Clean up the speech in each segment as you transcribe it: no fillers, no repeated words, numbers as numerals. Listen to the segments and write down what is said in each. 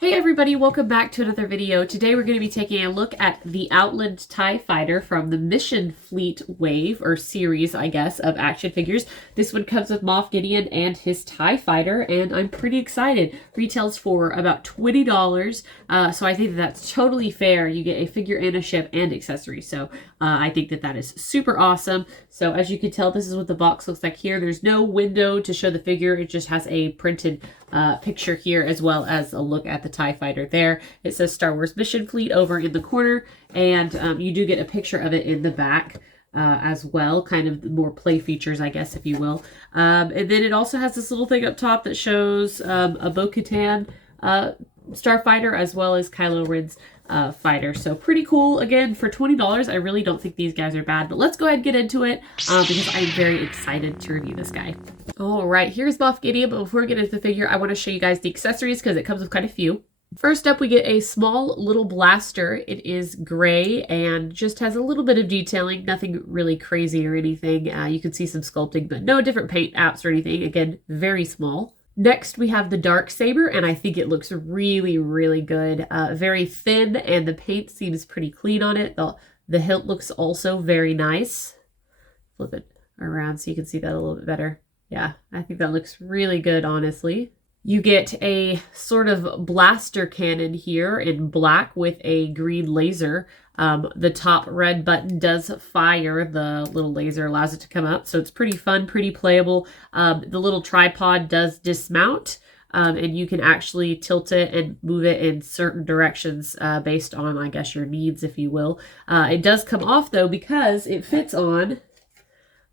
Hey everybody, welcome back to another video. Today we're going to be taking a look at the Outland TIE Fighter from the Mission Fleet wave, or series, I guess, of action figures. This one comes with Moff Gideon and his TIE Fighter, and I'm pretty excited. Retails for about $20, so I think that's totally fair. You get a figure and a ship and accessories, so I think that is super awesome. So as you can tell, this is what the box looks like here. There's no window to show the figure. It just has a printed picture here, as well as a look at the TIE Fighter there. It says Star Wars Mission Fleet over in the corner, and you do get a picture of it in the back as well, kind of more play features, I guess, if you will. And then it also has this little thing up top that shows a Bo-Katan starfighter, as well as Kylo Ren's fighter. So pretty cool. Again, for $20, I really don't think these guys are bad, but let's go ahead and get into it because I'm very excited to review this guy. All right, here's Moff Gideon, but before we get into the figure, I want to show you guys the accessories because it comes with quite a few. First up, we get a small little blaster. It is gray and just has a little bit of detailing, nothing really crazy or anything. You can see some sculpting, but no different paint apps or anything. Again, very small. Next, we have the Darksaber, and I think it looks really, really good. Very thin, and the paint seems pretty clean on it. The hilt looks also very nice. Flip it around so you can see that a little bit better. Yeah, I think that looks really good, honestly. You get a sort of blaster cannon here in black with a green laser. The top red button does fire. The little laser allows it to come up, so it's pretty fun, pretty playable. The little tripod does dismount, and you can actually tilt it and move it in certain directions based on, I guess, your needs, if you will. It does come off, though, because it fits on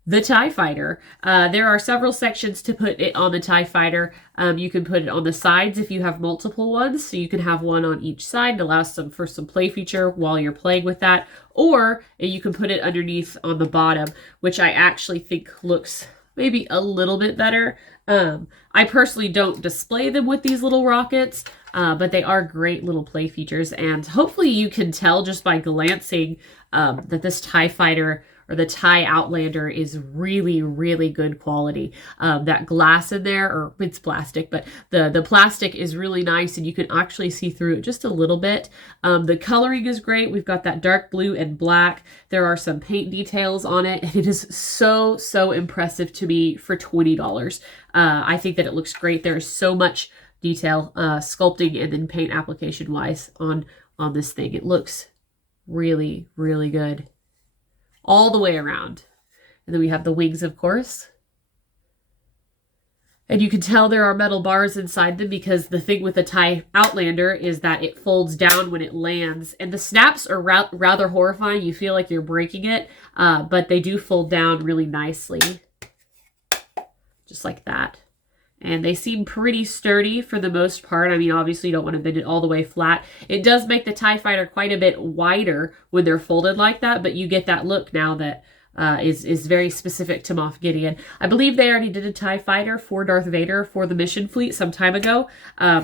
the TIE Fighter. There are several sections to put it on the TIE Fighter. You can put it on the sides if you have multiple ones, so you can have one on each side. It allows for some play feature while you're playing with that. Or you can put it underneath on the bottom, which I actually think looks maybe a little bit better. I personally don't display them with these little rockets, but they are great little play features. And hopefully you can tell just by glancing that this TIE Fighter or the TIE Outlander is really, really good quality. That glass in there, or it's plastic, but the plastic is really nice and you can actually see through it just a little bit. The coloring is great. We've got that dark blue and black. There are some paint details on it, and it is so, so impressive to me for $20. I think that it looks great. There is so much detail, sculpting and then paint application wise on this thing. It looks really, really good all the way around. And then we have the wings, of course. And you can tell there are metal bars inside them because the thing with the TIE Outlander is that it folds down when it lands. And the snaps are rather horrifying. You feel like you're breaking it, but they do fold down really nicely. Just like that. And they seem pretty sturdy for the most part. I mean, obviously you don't want to bend it all the way flat. It does make the TIE Fighter quite a bit wider when they're folded like that, but you get that look now that is very specific to Moff Gideon. I believe they already did a TIE Fighter for Darth Vader for the Mission Fleet some time ago.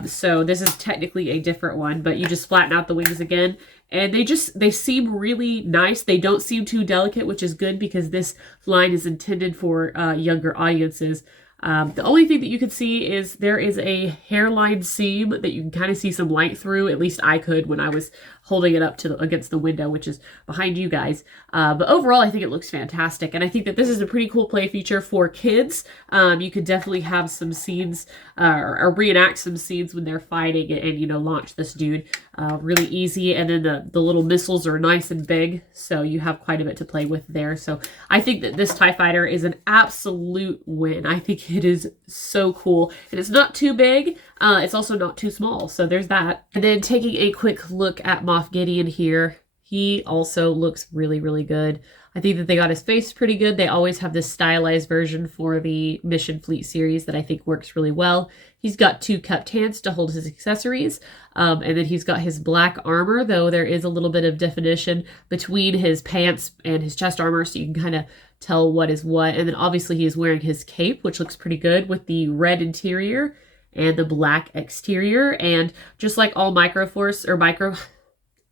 So this is technically a different one, but you just flatten out the wings again. And they seem really nice. They don't seem too delicate, which is good because this line is intended for younger audiences. The only thing that you can see is there is a hairline seam that you can kind of see some light through. At least I could when I was holding it up against the window, which is behind you guys. But overall, I think it looks fantastic. And I think that this is a pretty cool play feature for kids. You could definitely have some scenes or reenact some scenes when they're fighting and launch this dude really easy. And then the little missiles are nice and big, so you have quite a bit to play with there. So I think that this TIE Fighter is an absolute win. I think it is so cool. And it's not too big. It's also not too small. So there's that. And then taking a quick look at Moff Gideon here. He also looks really, really good. I think that they got his face pretty good. They always have this stylized version for the Mission Fleet series that I think works really well. He's got two cupped hands to hold his accessories. And then he's got his black armor, though there is a little bit of definition between his pants and his chest armor, so you can kind of tell what is what. And then obviously he is wearing his cape, which looks pretty good with the red interior and the black exterior. And just like all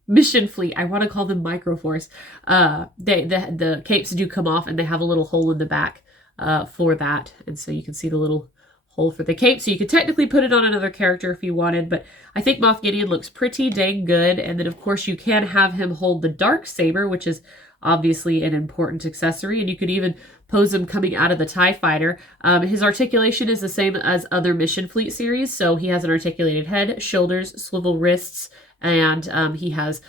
Mission Fleet, I want to call them Microforce. The capes do come off and they have a little hole in the back for that. And so you can see the little hole for the cape. So you could technically put it on another character if you wanted, but I think Moff Gideon looks pretty dang good. And then of course you can have him hold the Darksaber, which is obviously an important accessory, and you could even pose him coming out of the TIE fighter. His articulation is the same as other Mission Fleet series, so he has an articulated head, shoulders, swivel wrists, and he has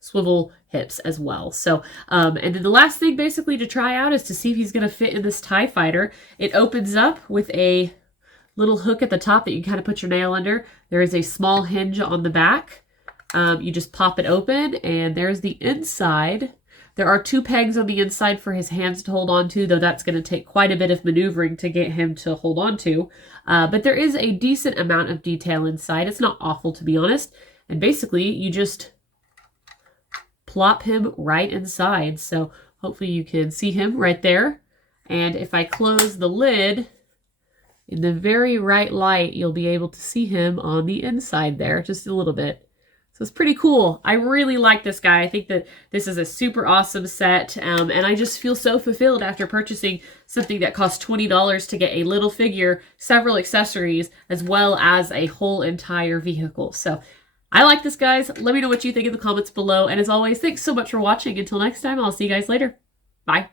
swivel hips as well. So, and then the last thing basically to try out is to see if he's going to fit in this TIE fighter. It opens up with a little hook at the top that you can kind of put your nail under. There is a small hinge on the back. You just pop it open, and there's the inside. There are 2 pegs on the inside for his hands to hold on to, though that's going to take quite a bit of maneuvering to get him to hold on to. But there is a decent amount of detail inside. It's not awful, to be honest. And basically, you just plop him right inside. So hopefully you can see him right there. And if I close the lid, in the very right light, you'll be able to see him on the inside there, just a little bit. So it's pretty cool. I really like this guy. I think that this is a super awesome set, and I just feel so fulfilled after purchasing something that cost $20 to get a little figure, several accessories, as well as a whole entire vehicle. So I like this, guys. Let me know what you think in the comments below. And as always, thanks so much for watching. Until next time, I'll see you guys later. Bye.